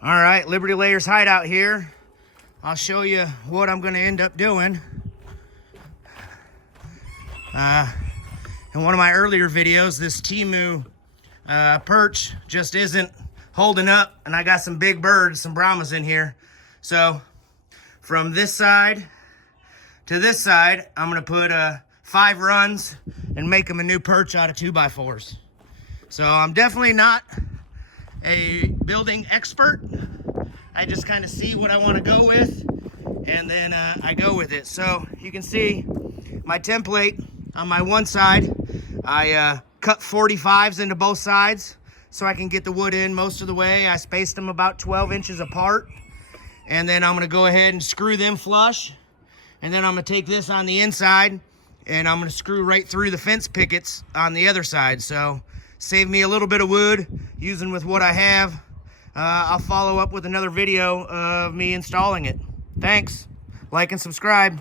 All right, Liberty Layers Hideout here. I'll show you what I'm gonna end up doing. In one of my earlier videos, this Timu perch just isn't holding up, and I got some big birds, some Brahmas in here. So from this side to this side, I'm gonna put 5 runs and make them a new perch out of 2x4s. So I'm definitely not a building expert. I just kind of see what I want to go with, and then I go with it. So you can see my template on my one side. I cut 45s into both sides so I can get the wood in most of the way. I spaced them about 12 inches apart, and then I'm going to go ahead and screw them flush, and then I'm going to take this on the inside and I'm going to screw right through the fence pickets on the other side. So save me a little bit of wood using with what I have. I'll follow up with another video of me installing it. Thanks. Like and subscribe.